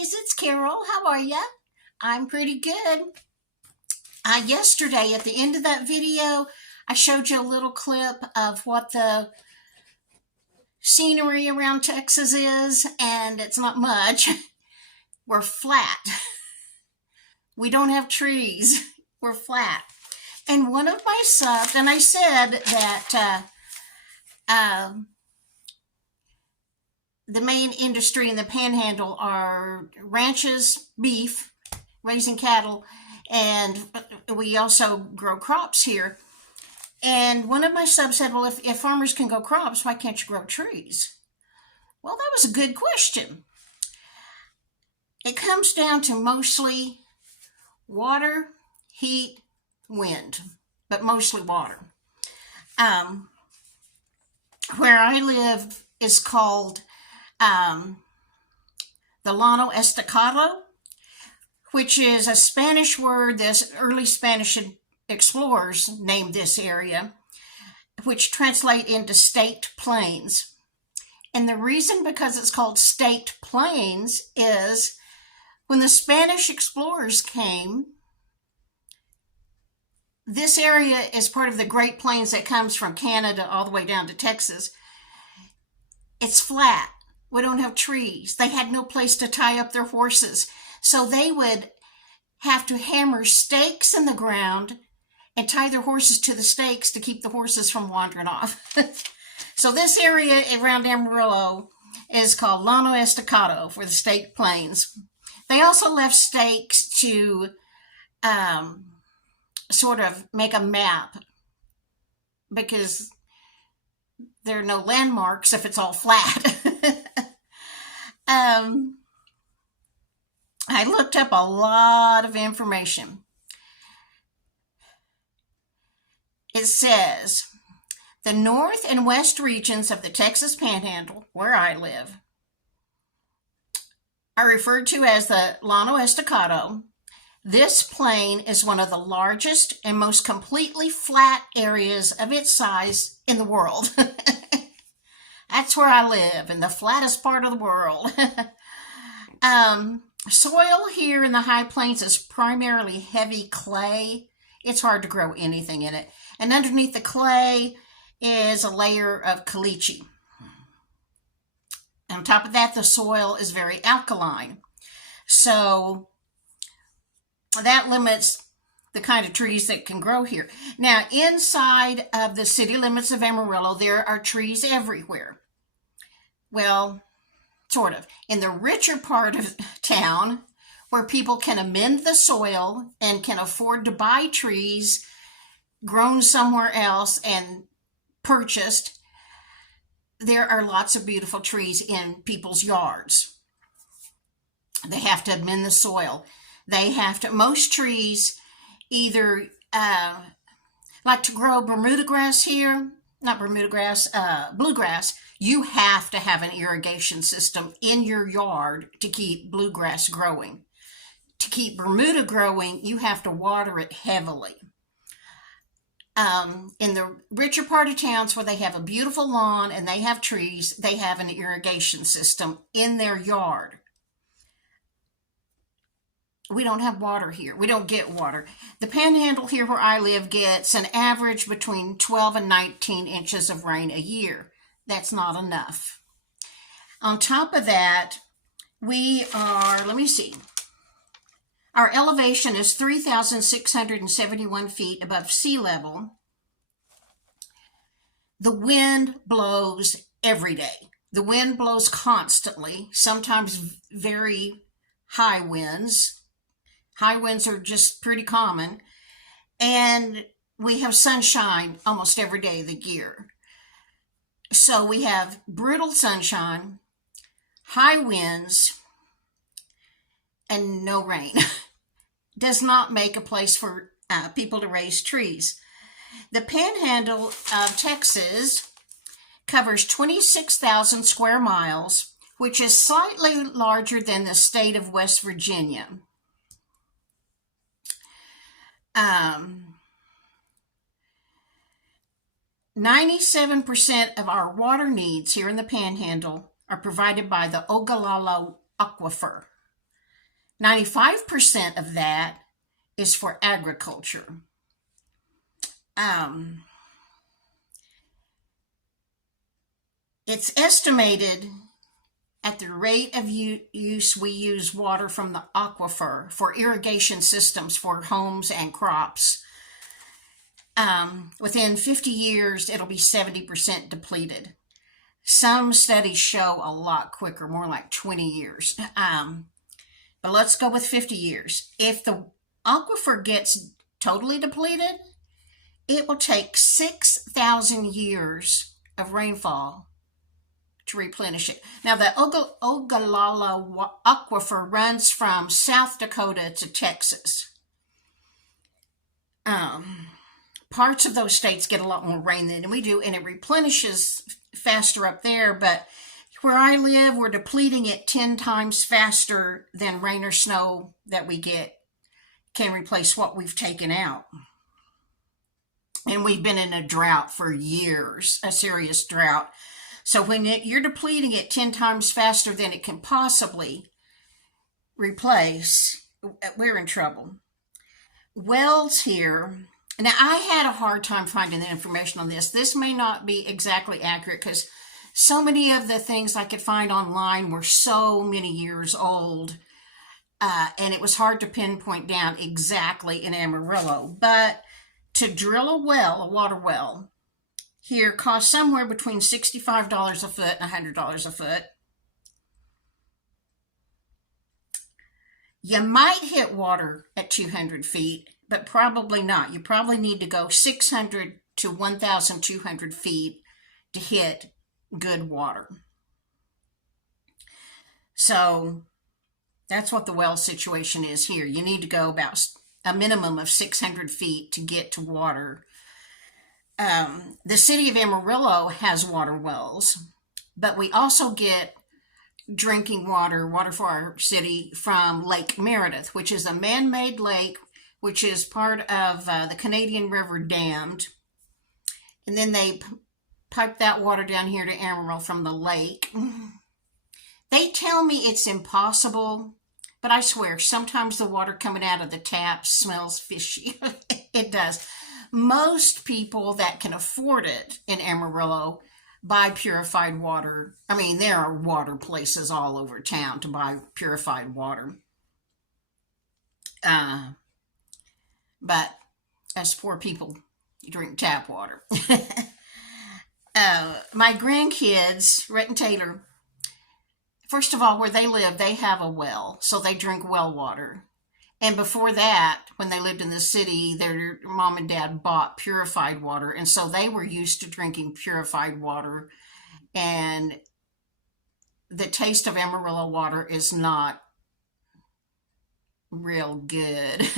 guys, it's Carol. How are ya? I'm pretty good. Yesterday, at the end of that video, I showed you a little clip of what the scenery around Texas is, and it's not much. We're flat. We don't have trees. We're flat. And one of my subs, and I said that the main industry in the Panhandle are ranches, beef, raising cattle, and we also grow crops here. And one of my subs said, well, if farmers can grow crops, why can't you grow trees? Well, that was a good question. It comes down to mostly water, heat, wind, but mostly water. Where I live is called the Llano Estacado, which is a Spanish word. This early Spanish explorers named this area, which translate into staked plains. And the reason because it's called staked plains is when the Spanish explorers came, this area is part of the Great Plains that comes from Canada all the way down to Texas. It's flat. We don't have trees. They had no place to tie up their horses. So they would have to hammer stakes in the ground and tie their horses to the stakes to keep the horses from wandering off. So this area around Amarillo is called Llano Estacado for the staked plains. They also left stakes to sort of make a map because there are no landmarks if it's all flat. I looked up a lot of information. It says the north and west regions of the Texas Panhandle, where I live, are referred to as the Llano Estacado. This plain is one of the largest and most completely flat areas of its size in the world. That's where I live, in the flattest part of the world. Soil here in the high plains is primarily heavy clay. It's hard to grow anything in it. And underneath the clay is a layer of caliche. On top of that, the soil is very alkaline. So that limits the kind of trees that can grow here. Now, inside of the city limits of Amarillo, there are trees everywhere. Well, sort of. In the richer part of town, where people can amend the soil and can afford to buy trees grown somewhere else and purchased, there are lots of beautiful trees in people's yards. They have to amend the soil. They have to, most trees either like to grow Bermuda grass here, not Bermuda grass, bluegrass. You have to have an irrigation system in your yard to keep bluegrass growing. To keep Bermuda growing, you have to water it heavily. In the richer part of towns where they have a beautiful lawn and they have trees, they have an irrigation system in their yard. We don't have water here. We don't get water. The Panhandle here where I live gets an average between 12 and 19 inches of rain a year. That's not enough. On top of that, we are, let me see, our elevation is 3,671 feet above sea level. The wind blows every day. The wind blows constantly, sometimes very high winds. High winds are just pretty common. And we have sunshine almost every day of the year. So we have brutal sunshine, high winds, and no rain. Does not make a place for people to raise trees. The Panhandle of Texas covers 26,000 square miles, which is slightly larger than the state of West Virginia. 97% of our water needs here in the Panhandle are provided by the Ogallala aquifer. 95% of that is for agriculture. It's estimated at the rate of use we use water from the aquifer for irrigation systems for homes and crops. Within 50 years, it'll be 70% depleted. Some studies show a lot quicker, more like 20 years. But let's go with 50 years. If the aquifer gets totally depleted, it will take 6,000 years of rainfall to replenish it. Now, the Ogallala aquifer runs from South Dakota to Texas. Parts of those states get a lot more rain than we do, and it replenishes faster up there, but where I live, we're depleting it 10 times faster than rain or snow that we get can replace what we've taken out. And we've been in a drought for years, a serious drought. So when you're depleting it 10 times faster than it can possibly replace, we're in trouble. Wells here. Now, I had a hard time finding the information on this. This may not be exactly accurate because so many of the things I could find online were so many years old, and it was hard to pinpoint down exactly in Amarillo. But to drill a well, a water well, here costs somewhere between $65 a foot and $100 a foot. You might hit water at 200 feet, but probably not. You probably need to go 600 to 1,200 feet to hit good water. So that's what the well situation is here. You need to go about a minimum of 600 feet to get to water. The city of Amarillo has water wells, but we also get drinking water for our city from Lake Meredith, which is a man-made lake, which is part of the Canadian River dammed. And then they pipe that water down here to Amarillo from the lake. They tell me it's impossible, but I swear, sometimes the water coming out of the tap smells fishy. It does. Most people that can afford it in Amarillo buy purified water. I mean, there are water places all over town to buy purified water. But as poor people, you drink tap water. My grandkids, Rhett and Taylor, first of all, where they live, they have a well, so they drink well water. And before that, when they lived in the city, their mom and dad bought purified water, and so they were used to drinking purified water. And the taste of Amarillo water is not real good.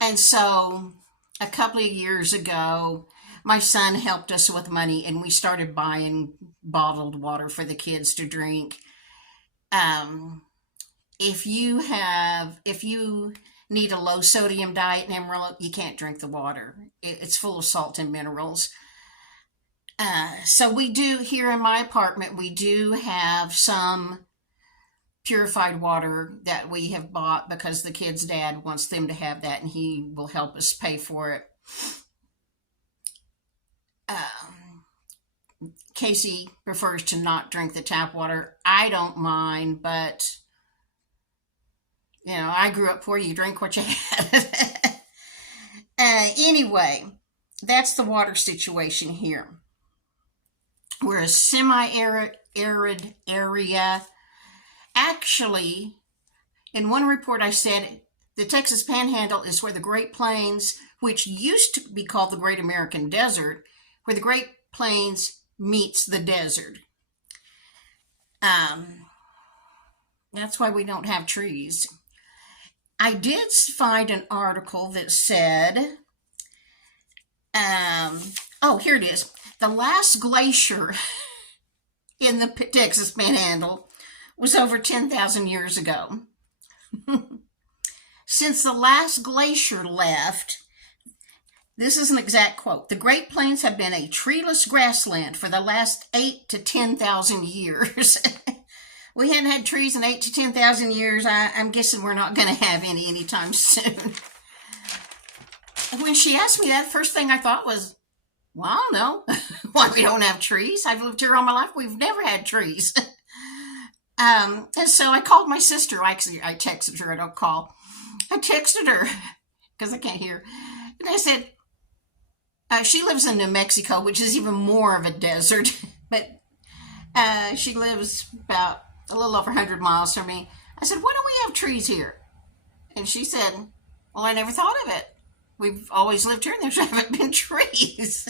And so a couple of years ago, my son helped us with money, and we started buying bottled water for the kids to drink. If you need a low sodium diet in Amarillo, you can't drink the water. It's full of salt and minerals. So we do, here in my apartment, we do have some purified water that we have bought because the kids' dad wants them to have that, and he will help us pay for it. Casey prefers to not drink the tap water. I don't mind, but you know, I grew up poor. You drink what you had. Anyway, that's the water situation here. We're a semi-arid area. Actually, in one report I said the Texas Panhandle is where the Great Plains, which used to be called the Great American Desert, where the Great Plains meets the desert. That's why we don't have trees. I did find an article that said, here it is. The last glacier in the Texas Panhandle was over 10,000 years ago. Since the last glacier left, this is an exact quote, the Great Plains have been a treeless grassland for the last 8,000 to 10,000 years. We hadn't had trees in 8 to 10,000 years. I'm guessing we're not going to have any anytime soon. And when she asked me that, first thing I thought was, well, I don't know why we don't have trees. I've lived here all my life. We've never had trees. And so I called my sister. Actually, I texted her. I don't call. I texted her because I can't hear. And I said, she lives in New Mexico, which is even more of a desert. But she lives about a little over 100 miles from me. I said, why don't we have trees here? And she said, well, I never thought of it. We've always lived here and there haven't been trees.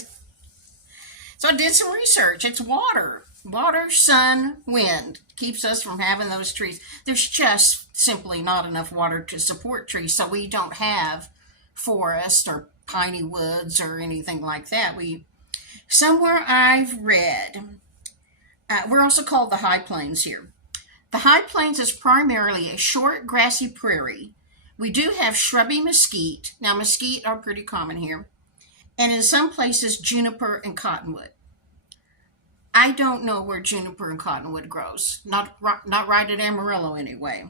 So I did some research. It's water. Water, sun, wind keeps us from having those trees. There's just simply not enough water to support trees. So we don't have forest or piney woods or anything like that. Somewhere I've read, we're also called the high plains here. The high plains is primarily a short grassy prairie. We do have shrubby mesquite. Now, mesquite are pretty common here. And in some places, juniper and cottonwood. I don't know where juniper and cottonwood grows. Not right at Amarillo, anyway.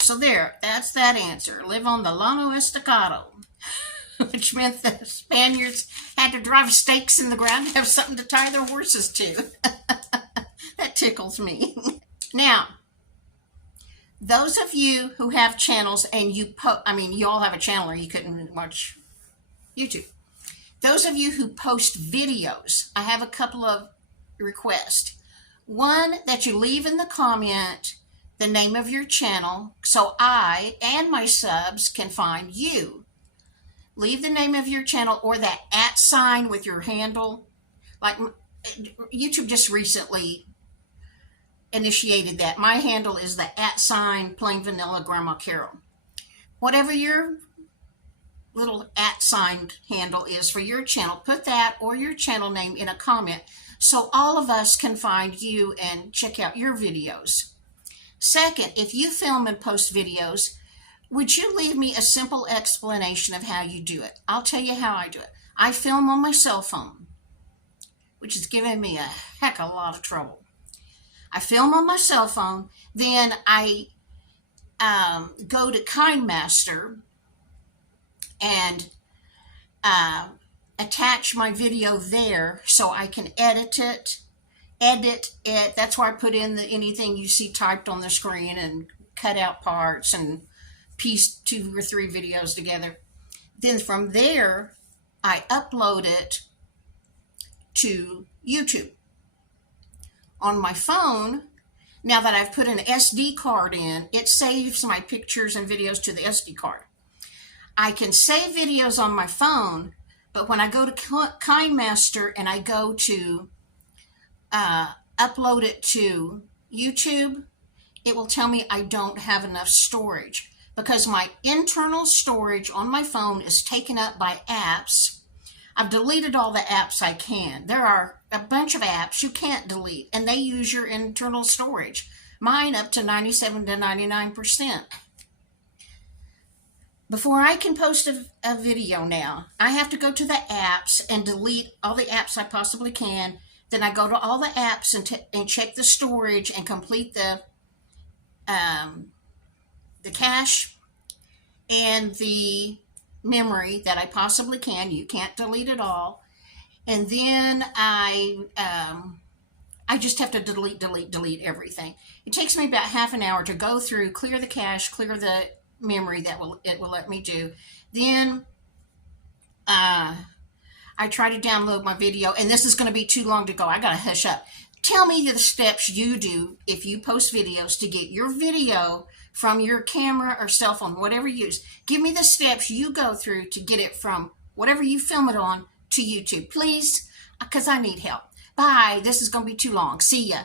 So there, that's that answer. Live on the Llano Estacado, which meant the Spaniards had to drive stakes in the ground to have something to tie their horses to. That tickles me. Now, those of you who have channels and you all have a channel or you couldn't watch YouTube. Those of you who post videos, I have a couple of requests. One, that you leave in the comment the name of your channel so I and my subs can find you. Leave the name of your channel or that @ with your handle. Like YouTube just recently initiated that. My handle is the @ plain vanilla Grandma Carol. Whatever your little @ handle is for your channel, put that or your channel name in a comment so all of us can find you and check out your videos. Second, if you film and post videos, would you leave me a simple explanation of how you do it? I'll tell you how I do it. I film on my cell phone, which is giving me a heck of a lot of trouble. I film on my cell phone, then I go to KineMaster and attach my video there so I can edit it. That's where I put in anything you see typed on the screen and cut out parts and piece 2 or 3 videos together. Then from there, I upload it to YouTube. On my phone, now that I've put an SD card in, it saves my pictures and videos to the SD card. I can save videos on my phone, but when I go to KineMaster and I go to upload it to YouTube, it will tell me I don't have enough storage because my internal storage on my phone is taken up by apps. I've deleted all the apps I can. There are a bunch of apps you can't delete, and they use your internal storage. Mine up to 97 to 99%. Before I can post a video now, I have to go to the apps and delete all the apps I possibly can. Then I go to all the apps and check the storage and complete the cache and the memory that I possibly can. You can't delete it all. And then I just have to delete everything. It takes me about half an hour to go through, clear the cache, clear the memory that it will let me do. Then I try to download my video, and this is going to be too long to go. I got to hush up. Tell me the steps you do if you post videos to get your video from your camera or cell phone, whatever you use. Give me the steps you go through to get it from whatever you film it on to YouTube, please, because I need help. Bye. This is going to be too long. See ya.